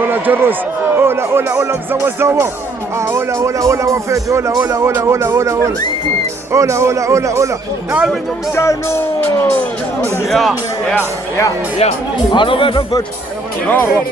Hola Jorros, hola mzawazawa. Hola wafedi, hola. Nami njano. Yeah. Hallo wer kommt? No.